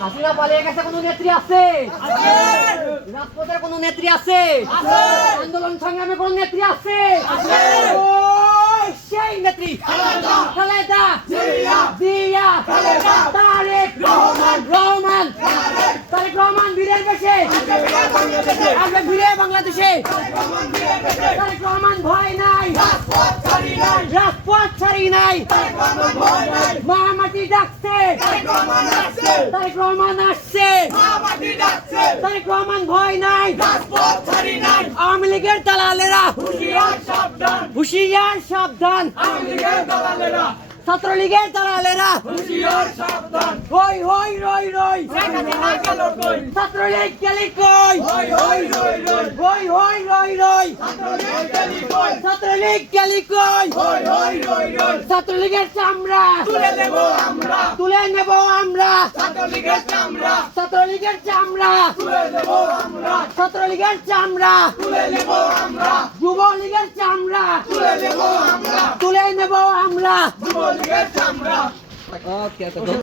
হাসিনা পালিয়ে গেছে, কোনো নেত্রী আছে? রাজপথের কোনো নেত্রী আছে? আন্দোলন সংগ্রামে কোনো নেত্রী আছে? ওই সেই নেত্রী খালেদা জিয়া, তারেক রহমান বীরের বেশে আসবে ফিরে বাংলাদেশে। তারেক রহমান ভয় নাই, রাজপথ ছাড়ি নাই, মহামাটি ডাকছে, তারেক রহমান আসছে, তারেক রহমান ভয় নাই, আওয়ামী লীগের দালালেরা হুঁশিয়ার সাবধান, ছাত্রলীগের দালালেরা হই হই রই রই, ছাত্রলীগ গেলি কই, হই হই রই রই, ছাত্রলীগ গেলি কই, ছাত্রলীগের চামড়া তুলে নেব আমরা, ছাত্রলীগের চামড়া, ছাত্রলীগের চামড়া যুবলীগের চামড়া তুলে নেব আমরা।